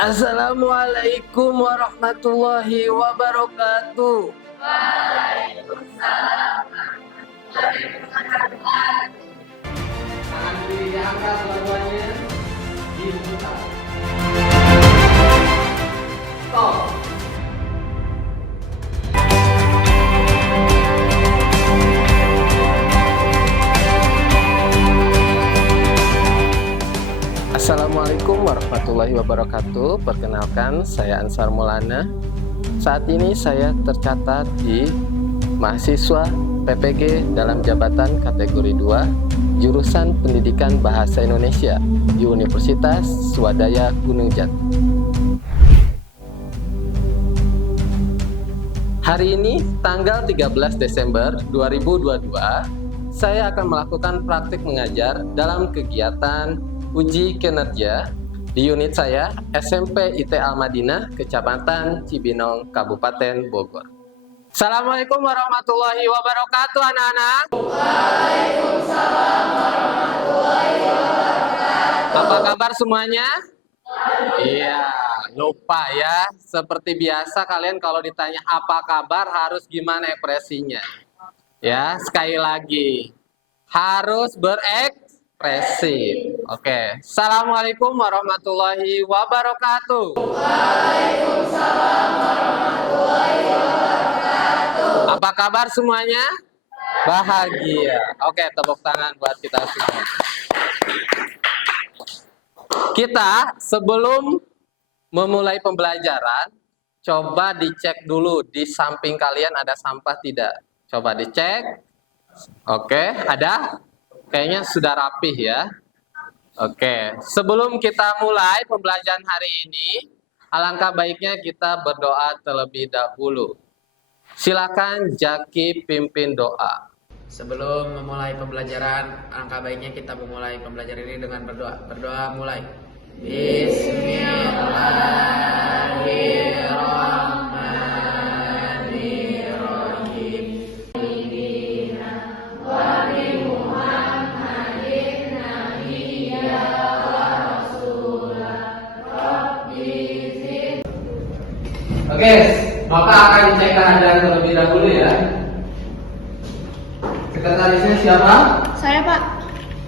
Assalamualaikum warahmatullahi wabarakatuh. Tangan kiri diangkat dua-duanya, diputar. Stop. Assalamualaikum warahmatullahi wabarakatuh. Perkenalkan, saya Ansar Maulana. Saat ini saya tercatat di mahasiswa PPG dalam jabatan kategori 2 jurusan Pendidikan Bahasa Indonesia di Universitas Swadaya Gunung Jati. Hari ini tanggal 13 Desember 2022, saya akan melakukan praktik mengajar dalam kegiatan uji kinerja di unit saya SMP IT Al-Madinah, Kecamatan Cibinong, Kabupaten Bogor. Assalamualaikum warahmatullahi wabarakatuh, anak-anak. Waalaikumsalam warahmatullahi wabarakatuh. Apa kabar semuanya? Iya, lupa ya. Seperti biasa kalian kalau ditanya apa kabar harus gimana ekspresinya? Ya, sekali lagi. Harus berekspresi. Oke. Assalamualaikum warahmatullahi wabarakatuh. Waalaikumsalam warahmatullahi wabarakatuh. Apa kabar semuanya? Bahagia. Oke, tepuk tangan buat kita semua. Kita sebelum memulai pembelajaran, coba dicek dulu di samping kalian ada sampah tidak. Coba dicek. Oke, ada? Kayaknya sudah rapih ya. Oke, sebelum kita mulai pembelajaran hari ini, alangkah baiknya kita berdoa terlebih dahulu. Silakan Jaki pimpin doa. Sebelum memulai pembelajaran, alangkah baiknya kita memulai pembelajaran ini dengan berdoa. Berdoa mulai. Bismillahirrahmanirrahim. Oke, maka akan dicek kehadiran terlebih dahulu ya. Sekretarisnya siapa? Saya, Pak.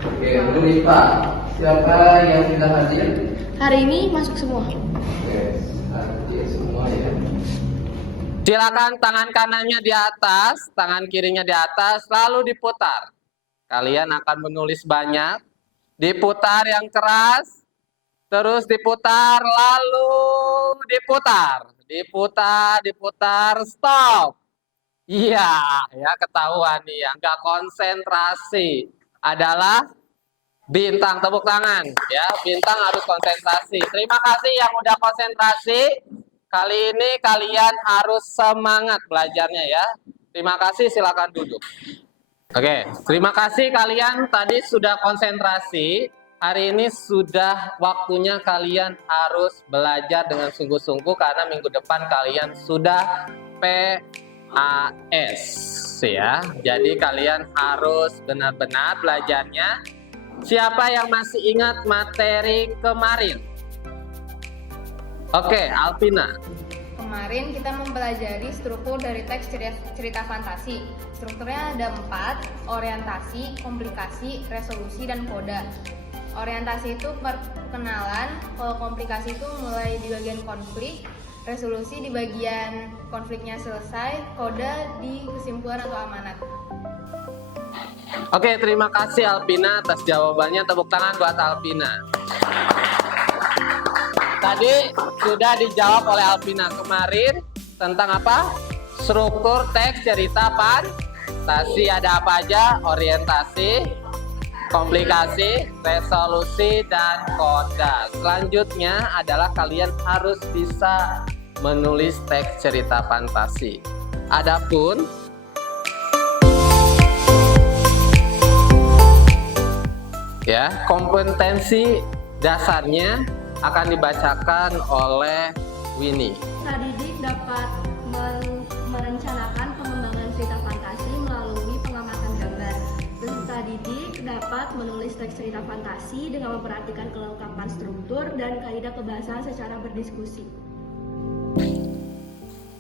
Oke, tulis Pak. Siapa yang sudah hadir? Hari ini masuk semua. Oke, hadir semua ya. Silakan tangan kanannya di atas, tangan kirinya di atas, lalu diputar. Kalian akan menulis banyak. Diputar yang keras, terus diputar, lalu diputar. Diputar, stop. Iya, ya ketahuan nih ya, nggak konsentrasi. Adalah bintang, tepuk tangan. Ya, bintang harus konsentrasi. Terima kasih yang udah konsentrasi. Kali ini kalian harus semangat belajarnya ya. Terima kasih, silakan duduk. Oke, terima kasih kalian tadi sudah konsentrasi. Hari ini sudah waktunya kalian harus belajar dengan sungguh-sungguh karena minggu depan kalian sudah PAS ya. Jadi kalian harus benar-benar belajarnya. Siapa yang masih ingat materi kemarin? Oke, Alpina. Kemarin kita mempelajari struktur dari teks cerita fantasi. Strukturnya ada 4, orientasi, komplikasi, resolusi, dan koda. Orientasi itu perkenalan, kalau komplikasi itu mulai di bagian konflik, resolusi di bagian konfliknya selesai, koda di kesimpulan atau amanat. Oke, terima kasih Alpina atas jawabannya. Tepuk tangan buat Alpina. Tadi sudah dijawab oleh Alpina kemarin tentang apa? Struktur teks cerita fantasi. Ada apa aja? Orientasi, komplikasi, resolusi, dan koda. Selanjutnya adalah kalian harus bisa menulis teks cerita fantasi. Adapun ya, kompetensi dasarnya akan dibacakan oleh Winnie. Peserta didik dapat merencanakan pengembangan cerita fantasi melalui pengamatan gambar. Peserta didik dapat menulis teks cerita fantasi dengan memperhatikan kelengkapan struktur dan kaidah kebahasaan secara berdiskusi.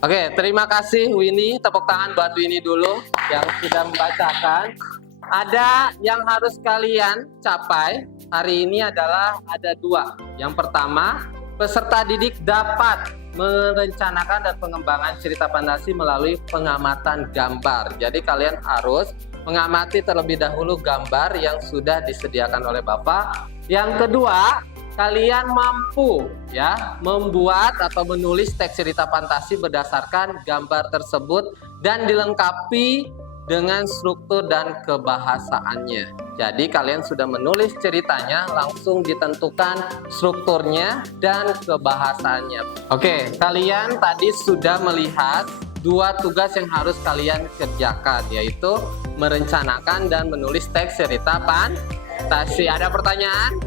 Oke, terima kasih Winnie. Tepuk tangan buat Winnie dulu yang sudah membacakan. Ada yang harus kalian capai hari ini adalah ada 2. Yang pertama, peserta didik dapat merencanakan dan pengembangan cerita fantasi melalui pengamatan gambar. Jadi kalian harus mengamati terlebih dahulu gambar yang sudah disediakan oleh Bapak. Yang kedua, kalian mampu ya membuat atau menulis teks cerita fantasi berdasarkan gambar tersebut dan dilengkapi dengan struktur dan kebahasaannya. Jadi kalian sudah menulis ceritanya, langsung ditentukan strukturnya dan kebahasaannya. Oke, kalian tadi sudah melihat 2 tugas yang harus kalian kerjakan, yaitu merencanakan dan menulis teks cerita fantasi. Ada pertanyaan?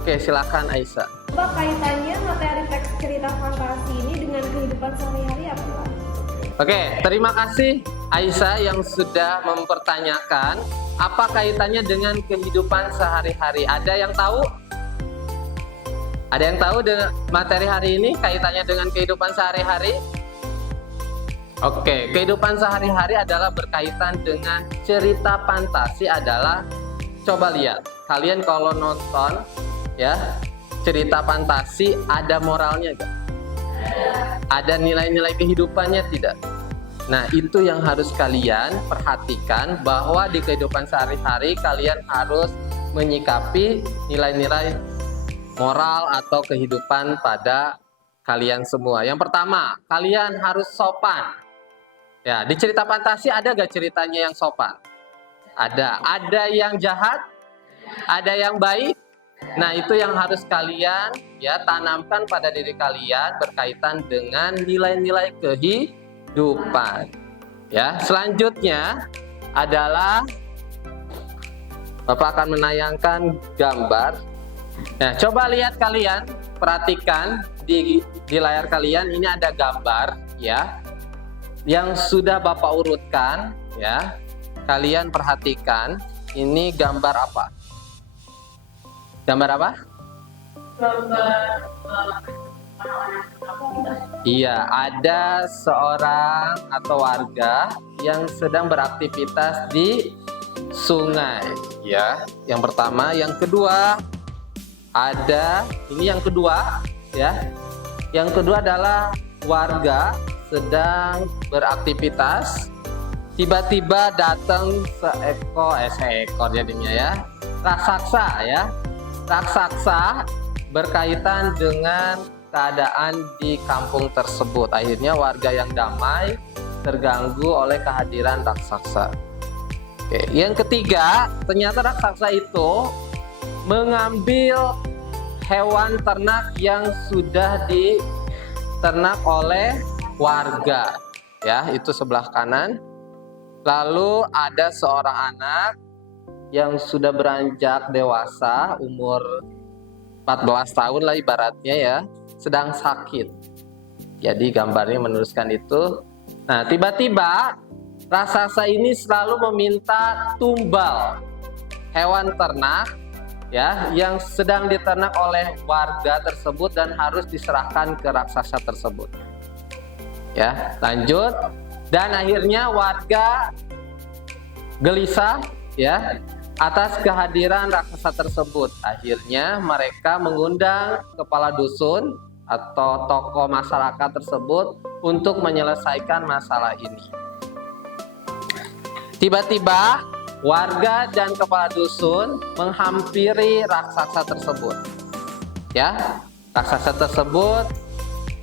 Oke, silakan Aisyah. Apa kaitannya materi teks cerita fantasi ini dengan kehidupan sehari-hari apa, Pak? Oke, terima kasih Aisyah yang sudah mempertanyakan apa kaitannya dengan kehidupan sehari-hari. Ada yang tahu? Ada yang tahu dengan materi hari ini kaitannya dengan kehidupan sehari-hari? Oke, kehidupan sehari-hari adalah berkaitan dengan cerita fantasi adalah, coba lihat, kalian kalau nonton ya cerita fantasi ada moralnya gak? Ada nilai-nilai kehidupannya tidak? Nah, itu yang harus kalian perhatikan, bahwa di kehidupan sehari-hari kalian harus menyikapi nilai-nilai moral atau kehidupan pada kalian semua. Yang pertama, kalian harus sopan. Ya, di cerita fantasi ada gak ceritanya yang sopan? Ada. Ada yang jahat? Ada yang baik? Nah, itu yang harus kalian ya tanamkan pada diri kalian berkaitan dengan nilai-nilai kehidupan. Ya, selanjutnya adalah Bapak akan menayangkan gambar. Nah, coba lihat kalian, perhatikan di layar kalian ini ada gambar ya yang sudah Bapak urutkan ya. Kalian perhatikan ini gambar apa? Gambar apa? Iya, ada seorang atau warga yang sedang beraktivitas di sungai ya. Yang pertama, yang kedua ada ini yang kedua ya. Yang kedua adalah warga sedang beraktivitas, tiba-tiba datang seekor jadinya ya, raksasa ya. Raksasa berkaitan dengan keadaan di kampung tersebut. Akhirnya warga yang damai terganggu oleh kehadiran raksasa. Oke, yang ketiga, ternyata raksasa itu mengambil hewan ternak yang sudah diternak oleh warga. Ya, itu sebelah kanan. Lalu ada seorang anak yang sudah beranjak dewasa, umur 14 tahun lah ibaratnya ya, sedang sakit. Jadi gambarnya menuliskan itu. Nah, tiba-tiba raksasa ini selalu meminta tumbal hewan ternak ya yang sedang diternak oleh warga tersebut dan harus diserahkan ke raksasa tersebut. Ya, lanjut. Dan akhirnya warga gelisah ya atas kehadiran raksasa tersebut. Akhirnya mereka mengundang kepala dusun atau tokoh masyarakat tersebut untuk menyelesaikan masalah ini. Tiba-tiba warga dan kepala dusun menghampiri raksasa tersebut. Ya, raksasa tersebut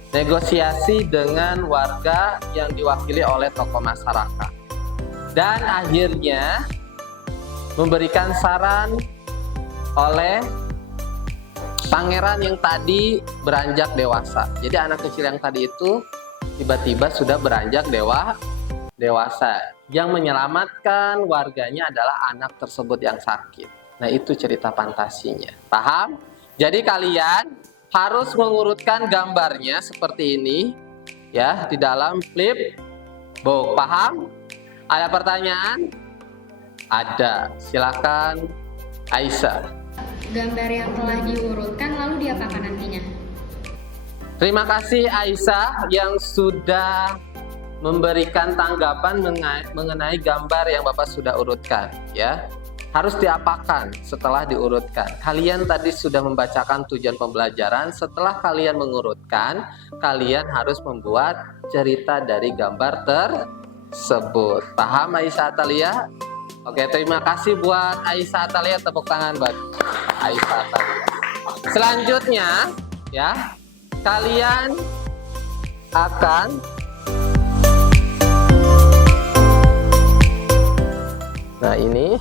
negosiasi dengan warga yang diwakili oleh tokoh masyarakat. Dan akhirnya memberikan saran oleh pangeran yang tadi beranjak dewasa. Jadi anak kecil yang tadi itu tiba-tiba sudah beranjak dewasa. Yang menyelamatkan warganya adalah anak tersebut yang sakit. Nah, itu cerita fantasinya. Paham? Jadi kalian harus mengurutkan gambarnya seperti ini ya di dalam flipbook. Paham? Ada pertanyaan? Ada. Silakan Aisyah. Gambar yang telah diurutkan lalu diapakan nantinya? Terima kasih Aisyah yang sudah memberikan tanggapan mengenai gambar yang Bapak sudah urutkan, ya. Harus diapakan setelah diurutkan. Kalian tadi sudah membacakan tujuan pembelajaran. Setelah kalian mengurutkan, kalian harus membuat cerita dari gambar tersebut. Paham Aisyah Atalia? Oke, terima kasih buat Aisyah Atalia. Tepuk tangan buat Aisyah Atalia. Selanjutnya, ya, kalian akan ini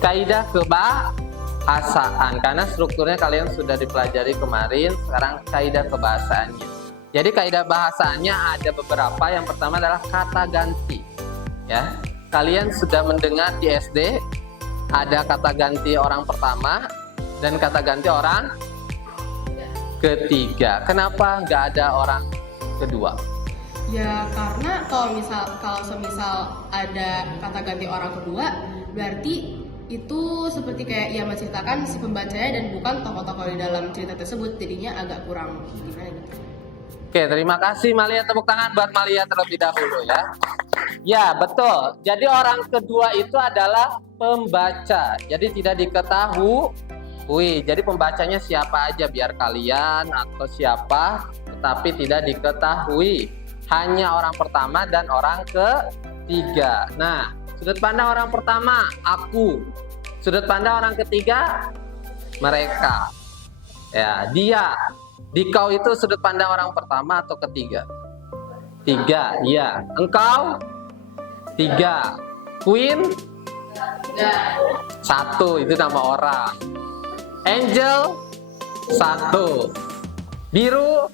kaidah kebahasaan, karena strukturnya kalian sudah dipelajari kemarin. Sekarang kaidah kebahasaannya. Jadi kaidah bahasaannya ada beberapa. Yang pertama adalah kata ganti, ya. Kalian sudah mendengar di SD ada kata ganti orang pertama dan kata ganti orang ketiga. Kenapa nggak ada orang kedua? Ya karena kalau semisal ada kata ganti orang kedua, berarti itu seperti kayak ia menceritakan si pembacanya dan bukan tokoh-tokoh di dalam cerita tersebut, jadinya agak kurang gimana gitu. Oke, terima kasih Malia. Tepuk tangan buat Malia terlebih dahulu, ya. Ya, betul. Jadi orang kedua itu adalah pembaca. Jadi tidak diketahui. Jadi pembacanya siapa aja, biar kalian atau siapa, tetapi tidak diketahui. Hanya orang pertama dan orang ketiga. Nah, sudut pandang orang pertama, aku. Sudut pandang orang ketiga, mereka. Ya, dia. Di kau itu sudut pandang orang pertama atau ketiga? Tiga, iya. Engkau? Tiga. Queen? Satu, itu nama orang. Angel? Satu. Biru?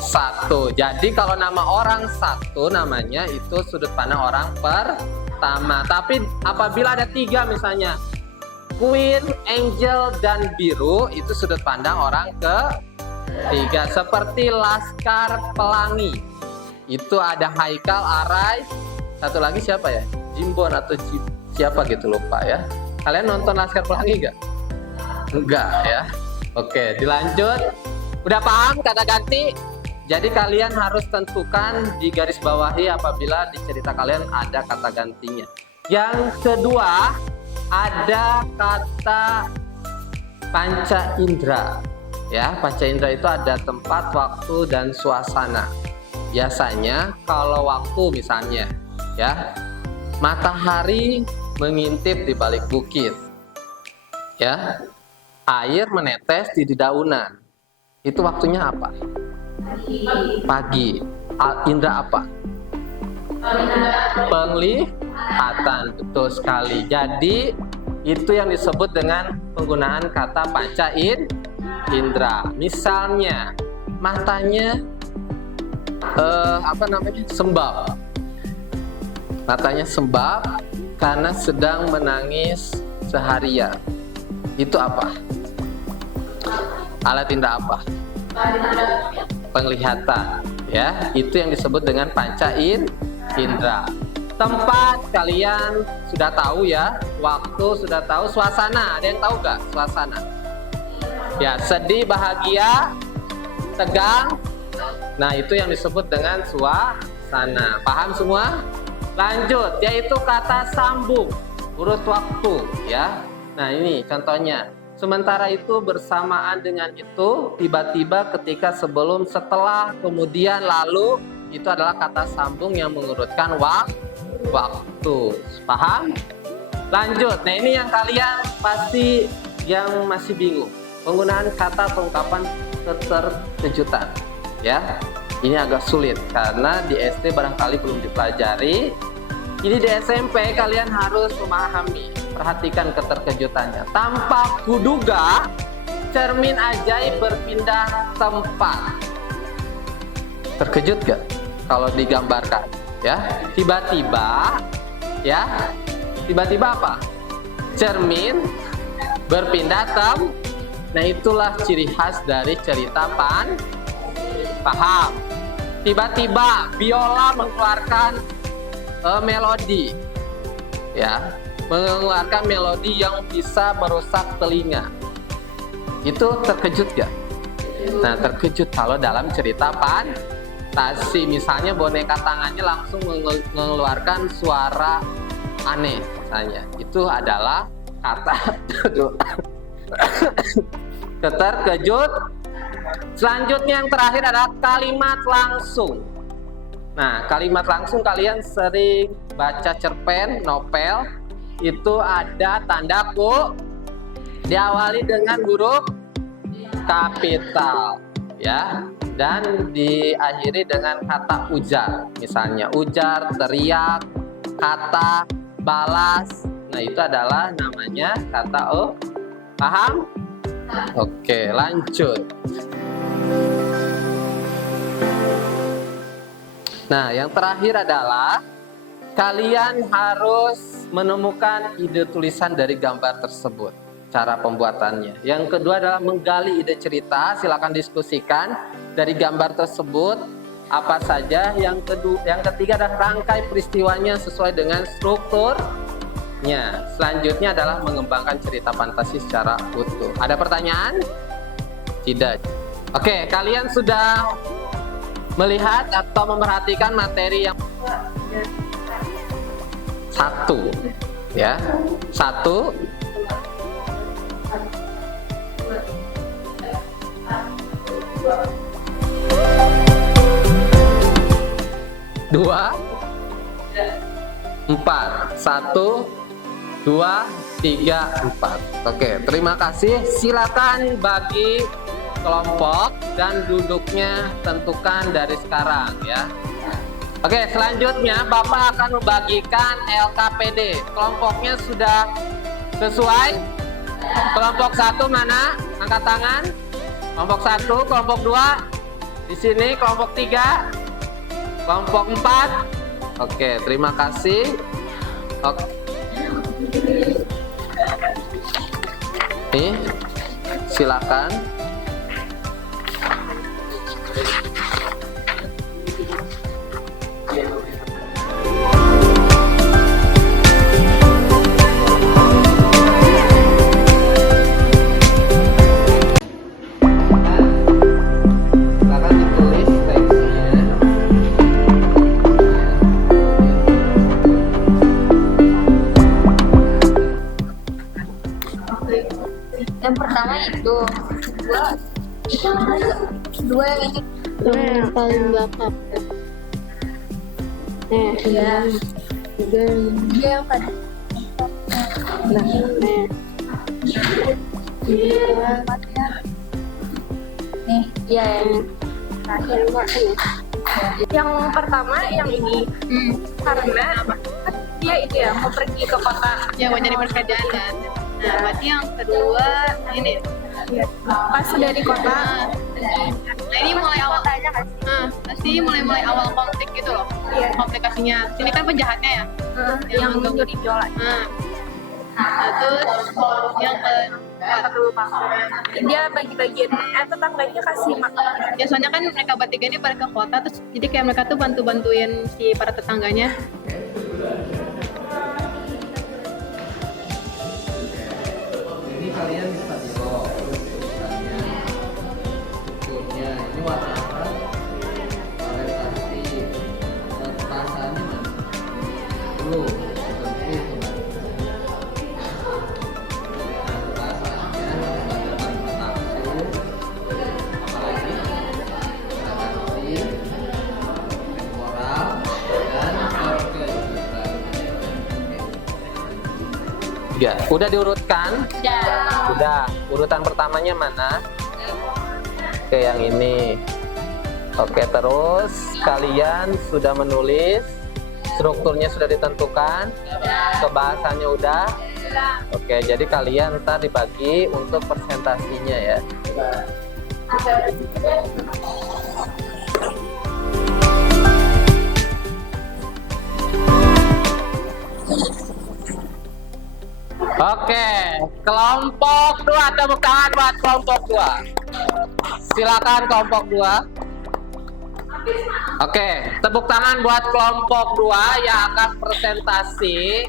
Satu. Jadi kalau nama orang satu, namanya itu sudut pandang orang pertama. Tapi apabila ada tiga misalnya, Queen, Angel, dan Biru, itu sudut pandang orang ketiga. Seperti Laskar Pelangi, itu ada Haikal, Arai, satu lagi siapa ya? Jimbon atau siapa gitu, lupa ya. Kalian nonton Laskar Pelangi nggak? Enggak ya. Oke, dilanjut. Udah paham kata ganti? Jadi kalian harus tentukan di garis bawahi apabila di cerita kalian ada kata gantinya. Yang kedua, ada kata panca indera. Ya, panca indera itu ada tempat, waktu, dan suasana. Biasanya kalau waktu misalnya, ya, matahari mengintip di balik bukit, ya, air menetes di dedaunan. Itu waktunya apa? Pagi. Indra apa? Penglihatan, betul sekali. Jadi itu yang disebut dengan penggunaan kata panca indra. Misalnya matanya sembab. Matanya sembab karena sedang menangis seharian. Itu apa? Alat indra apa? Penglihatan, ya. Itu yang disebut dengan panca indra. Tempat kalian sudah tahu ya, waktu sudah tahu, suasana ada yang tahu gak suasana? Ya, sedih, bahagia, tegang. Nah, itu yang disebut dengan suasana. Paham semua? Lanjut, yaitu kata sambung, urut waktu, ya. Nah, ini contohnya. Sementara itu, bersamaan dengan itu, tiba-tiba, ketika, sebelum, setelah, kemudian, lalu, itu adalah kata sambung yang mengurutkan waktu. Paham? Lanjut. Nah, ini yang kalian pasti yang masih bingung. Penggunaan kata pengungkapan keterkejutan. Ya, ini agak sulit karena di SD barangkali belum dipelajari. Jadi di SMP kalian harus memahami. Perhatikan keterkejutannya. Tanpa kuduga, cermin ajaib berpindah tempat. Terkejut gak kalau digambarkan? Ya, tiba-tiba, ya, tiba-tiba apa? Cermin berpindah tempat. Nah, itulah ciri khas dari cerita paham. Tiba-tiba biola mengeluarkan melodi. ya, mengeluarkan melodi yang bisa merusak telinga. Itu terkejut gak? Nah, terkejut kalau dalam cerita fantasi, misalnya boneka tangannya langsung mengeluarkan suara aneh, misalnya. Itu adalah kata terkejut. Selanjutnya yang terakhir adalah kalimat langsung. Nah, kalimat langsung kalian sering baca cerpen, novel, itu ada tanda diawali dengan huruf kapital, ya, dan diakhiri dengan kata ujar. Misalnya ujar, teriak, kata, balas. Nah, itu adalah namanya kata paham? Oke, lanjut. Nah, yang terakhir adalah kalian harus menemukan ide tulisan dari gambar tersebut, cara pembuatannya. Yang kedua adalah menggali ide cerita, silakan diskusikan dari gambar tersebut apa saja. Yang ketiga adalah rangkai peristiwanya sesuai dengan strukturnya. Selanjutnya adalah mengembangkan cerita fantasi secara utuh. Ada pertanyaan? Tidak. Oke, kalian sudah melihat atau memperhatikan materi yang satu, ya, satu, dua, empat, satu, dua, tiga, empat. Oke, terima kasih. Silakan bagi kelompok dan duduknya tentukan dari sekarang, ya. Oke, selanjutnya Bapak akan membagikan LKPD. Kelompoknya sudah sesuai? Kelompok 1 mana? Angkat tangan. Kelompok 1, kelompok 2 di sini, kelompok 3, kelompok 4. Oke, terima kasih. Oke. Nih, silakan. Silakan ditulis teksnya. Yang pertama itu, dua yang ini. Yang paling belakang. Iya. Dia yang pada. Nih, iya yang Yang pertama yang ini karena dia itu ya mau pergi ke kota Ya, mau nyari pekerjaan kan. Nah, berarti yang kedua ini. pas dari kota. Nah, ini mulai awal pasti mulai awal konflik gitu loh. Iya. Komplikasinya. Sini kan penjahatnya ya. Yang mencuri viola. Nah, terus yang Dia bagi-bagiin tetangganya kasih makan. ya soalnya kan mereka bertiga ini pada ke kota, terus jadi kayak mereka tuh bantuin si para tetangganya. Ini kalian bisa dialog tulisannya, strukturnya. Ini warna apa? Orientasi. Perasaannya mana? Blue. Tentu itu kan. Perasaannya membacakan nafsu. Apalagi? Reaksi, temporal, dan perkejatan. Ya, udah diurutkan? Udah. Urutan pertamanya mana? Oke, yang ini. Oke, terus kalian sudah menulis, strukturnya sudah ditentukan, kebahasannya udah. Oke, jadi kalian ntar dibagi untuk presentasinya ya. Oke, kelompok 2, tepuk tangan buat kelompok 2. Silakan kelompok 2. Oke, tepuk tangan buat kelompok 2 yang akan presentasi.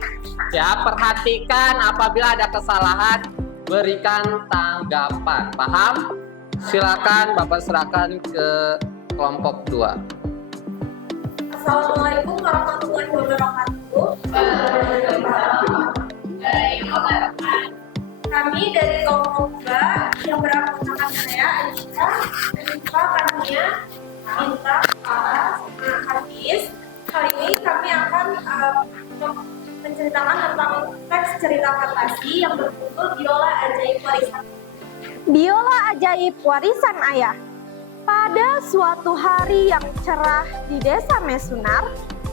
Ya, perhatikan apabila ada kesalahan, berikan tanggapan. Paham? Silakan Bapak serahkan ke kelompok 2. Assalamualaikum warahmatullahi wabarakatuh. Kami dari kelompok 2 yang beranggotakan saya Anissa, Kania, Inta, Hafiz. Kali ini kami akan menceritakan tentang teks cerita fantasi yang berjudul Biola Ajaib Warisan. Biola Ajaib Warisan Ayah. Pada suatu hari yang cerah di desa Mesunar,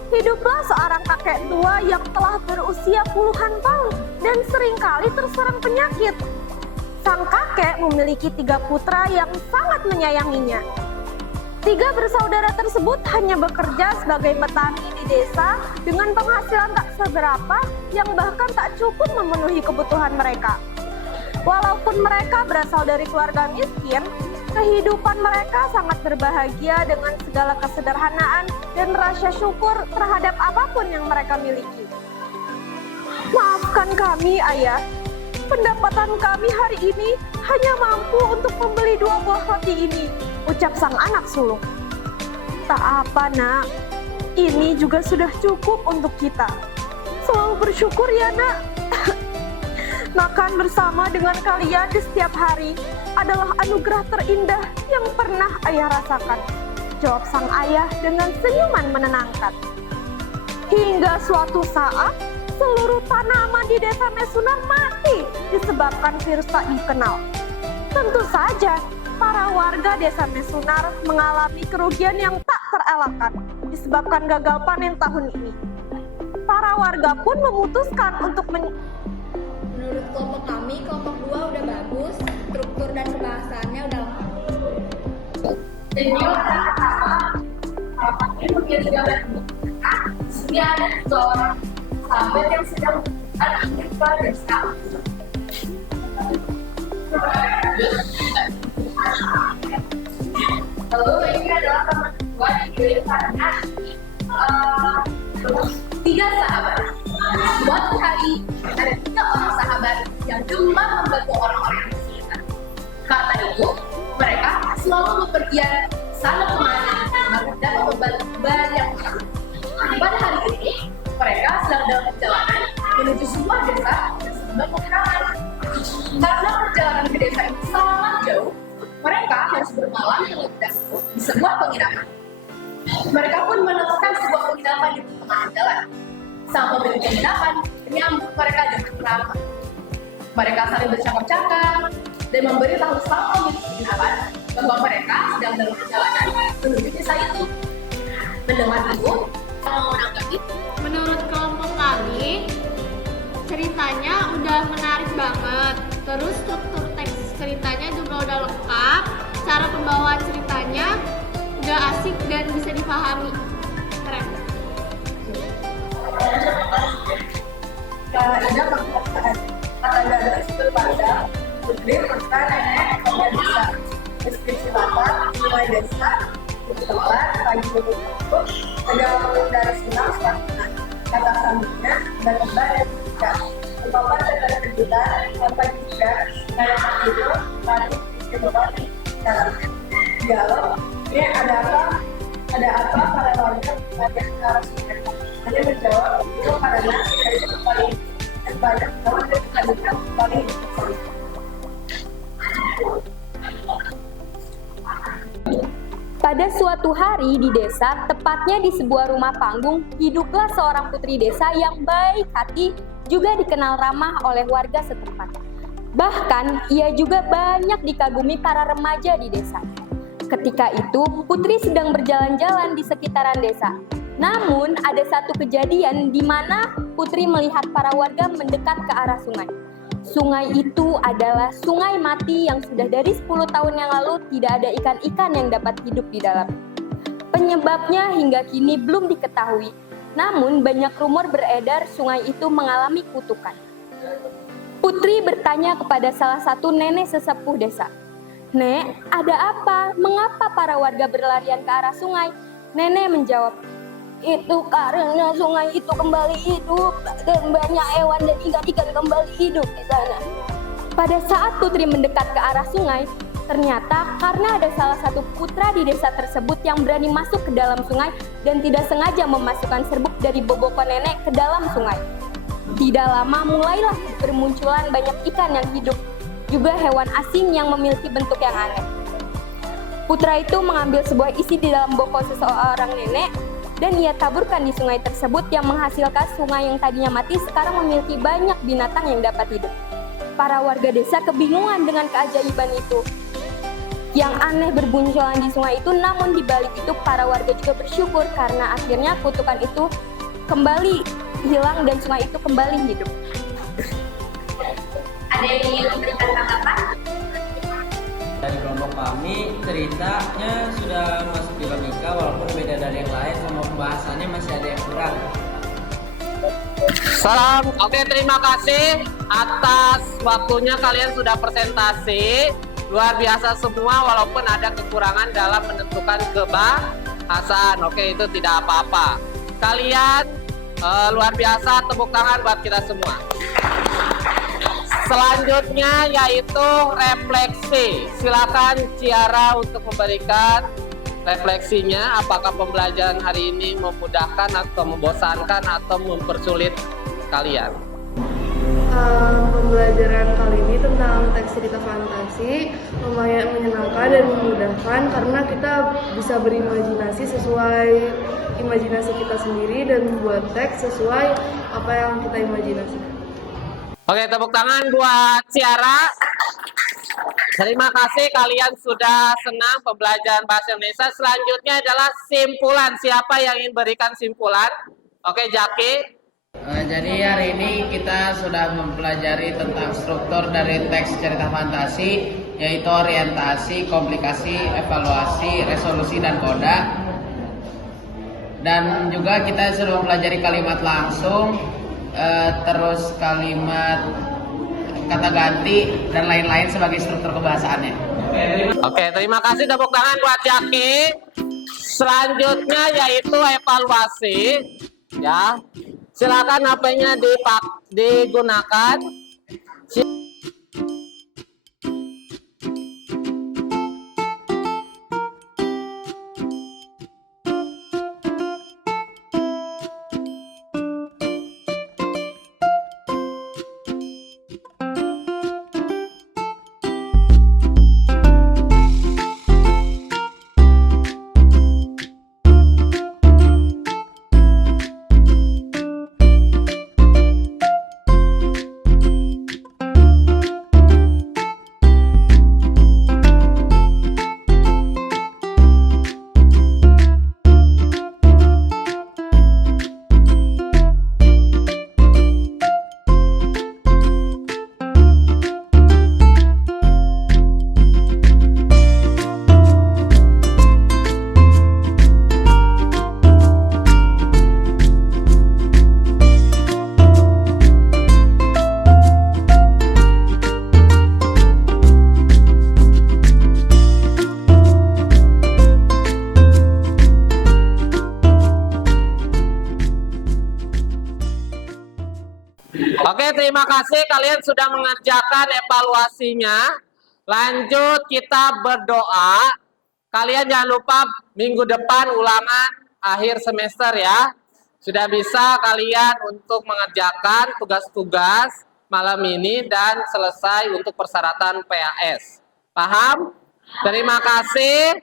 hiduplah seorang kakek tua yang telah berusia puluhan tahun dan seringkali terserang penyakit. Sang kakek memiliki 3 putra yang sangat menyayanginya. 3 bersaudara tersebut hanya bekerja sebagai petani di desa dengan penghasilan tak seberapa yang bahkan tak cukup memenuhi kebutuhan mereka. Walaupun mereka berasal dari keluarga miskin, kehidupan mereka sangat berbahagia dengan segala kesederhanaan dan rasa syukur terhadap apapun yang mereka miliki. Maafkan kami, Ayah. Pendapatan kami hari ini hanya mampu untuk membeli 2 buah roti ini, ucap sang anak sulung. Tak apa, Nak. Ini juga sudah cukup untuk kita. Selalu bersyukur ya, Nak. Makan bersama dengan kalian di setiap hari adalah anugerah terindah yang pernah Ayah rasakan, jawab sang ayah dengan senyuman menenangkan. Hingga suatu saat, seluruh tanaman di desa Mesunar mati disebabkan virus tak dikenal. Tentu saja, para warga desa Mesunar mengalami kerugian yang tak terelakkan disebabkan gagal panen tahun ini. Para warga pun memutuskan untuk Menurut kelompok kami, kelompok 2 udah bagus, struktur dan kebahasaannya udah lengkap. Dan biola pertama, ini memiliki gambar dia ada seorang sahabat yang sedang hidup bersama. Lalu ini adalah teman kedua yang dipilih karena 3 sahabat. Suatu hari ada 3 orang sahabat yang gemar membantu orang-orang yang kesulitan. Karena itu, mereka selalu bepergian sana kemari agar dapat membantu banyak orang. Pada hari ini, mereka sedang dalam perjalanan menuju sebuah desa dan sebuah peperangan. Karena perjalanan ke desa itu sangat jauh, mereka harus bermalam terlebih dahulu di sebuah penginapan. Mereka pun menemukan sebuah penginapan di tengah jalan. Sang pemilik penginapan menyambut mereka dengan ramah. Mereka saling bercakap-cakap dan memberitahu sang pemilik penginapan bahwa mereka sedang dalam perjalanan menuju desa itu. Mendengar itu, mau menanggapi? Menurut kelompok kami, ceritanya udah menarik banget. Terus struktur teks ceritanya juga udah lengkap. Cara pembawaan ceritanya udah asik dan bisa dipahami. Keren. Karena ada penghargaan akan ada sudut pandang putri serta nenek kepada desa. Deskripsi latar mulai desa tempat pagi begitu ada waktu dari senang suasana kata sambungnya dan lebar dan tidak terpapar dengan kejutan sampai juga kayak itu tadi disebutkan dalam dialog ini ada apa para warga ada harus mereka hanya menjawab itu karena dari itu paling banyak jawab dan kalian paling Pada suatu hari di desa, tepatnya di sebuah rumah panggung, hiduplah seorang putri desa yang baik hati, juga dikenal ramah oleh warga setempat. Bahkan, ia juga banyak dikagumi para remaja di desa. Ketika itu, putri sedang berjalan-jalan di sekitaran desa. Namun, ada satu kejadian di mana putri melihat para warga mendekat ke arah sungai. Sungai itu adalah sungai mati yang sudah dari 10 tahun yang lalu tidak ada ikan-ikan yang dapat hidup di dalam. Penyebabnya hingga kini belum diketahui, namun banyak rumor beredar sungai itu mengalami kutukan. Putri bertanya kepada salah satu nenek sesepuh desa, "Nek, ada apa? Mengapa para warga berlarian ke arah sungai?" Nenek menjawab, "Itu karena sungai itu kembali hidup dan banyak hewan dan ikan-ikan kembali hidup di sana." Pada saat putri mendekat ke arah sungai, ternyata karena ada salah satu putra di desa tersebut yang berani masuk ke dalam sungai dan tidak sengaja memasukkan serbuk dari bobokan nenek ke dalam sungai. Tidak lama mulailah bermunculan banyak ikan yang hidup, juga hewan asing yang memiliki bentuk yang aneh. Putra itu mengambil sebuah isi di dalam bokol seseorang nenek dan ia taburkan di sungai tersebut yang menghasilkan sungai yang tadinya mati sekarang memiliki banyak binatang yang dapat hidup. Para warga desa kebingungan dengan keajaiban itu. Yang aneh bermunculan di sungai itu, namun di balik itu para warga juga bersyukur karena akhirnya kutukan itu kembali hilang dan sungai itu kembali hidup. Ada yang ingin memberikan tanggapan? Dari kelompok kami, ceritanya sudah masuk di logika walaupun beda dari yang lain, sama pembahasannya masih ada yang kurang. Salam. Oke, terima kasih atas waktunya kalian sudah presentasi. Luar biasa semua walaupun ada kekurangan dalam menentukan kebahasan. Oke, itu tidak apa-apa. Kalian luar biasa, tepuk tangan buat kita semua. Selanjutnya yaitu refleksi. Silakan Ciara untuk memberikan refleksinya. Apakah pembelajaran hari ini memudahkan atau membosankan atau mempersulit kalian? Pembelajaran kali ini tentang teks cerita fantasi lumayan menyenangkan dan memudahkan karena kita bisa berimajinasi sesuai imajinasi kita sendiri dan membuat teks sesuai apa yang kita imajinasikan. Oke, tepuk tangan buat Ciara. Terima kasih kalian sudah senang pembelajaran bahasa Indonesia. Selanjutnya adalah simpulan. Siapa yang ingin berikan simpulan? Oke, Jaki. Jadi hari ini kita sudah mempelajari tentang struktur dari teks cerita fantasi, yaitu orientasi, komplikasi, evaluasi, resolusi, dan koda. Dan juga kita sudah mempelajari kalimat langsung, terus kalimat kata ganti, dan lain-lain sebagai struktur kebahasaannya. Oke, terima kasih, tepuk tangan buat Jaki. Selanjutnya yaitu evaluasi. Ya, silakan HP-nya digunakan. Oke, terima kasih kalian sudah mengerjakan evaluasinya. Lanjut kita berdoa. Kalian jangan lupa minggu depan ulangan akhir semester ya. Sudah bisa kalian untuk mengerjakan tugas-tugas malam ini dan selesai untuk persyaratan PAS. Paham? Terima kasih.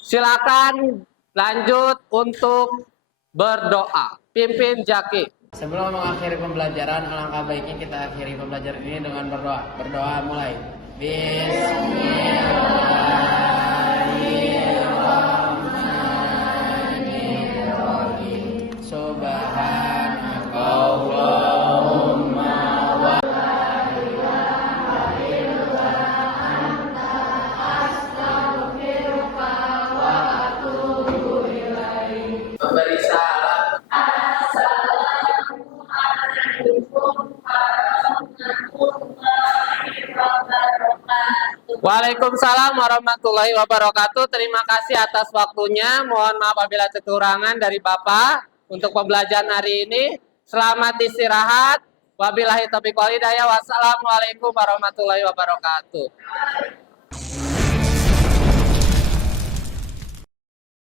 Silakan lanjut untuk berdoa. Pimpin Jaki. Sebelum mengakhiri pembelajaran, alangkah baiknya kita akhiri pembelajaran ini dengan berdoa. Berdoa mulai. Bismillahirrahmanirrahim. Subhanakallahumma wa la ilaha illa anta astaghfiruka wa atubu ilaik. Memberi salam. Waalaikumsalam Waalaikumsalam warahmatullahi wabarakatuh. Terima kasih atas waktunya. Mohon maaf apabila ada kekurangan dari Bapak untuk pembelajaran hari ini. Selamat istirahat. Wabillahi taufiq wal hidayah. Wassalamualaikum warahmatullahi wabarakatuh.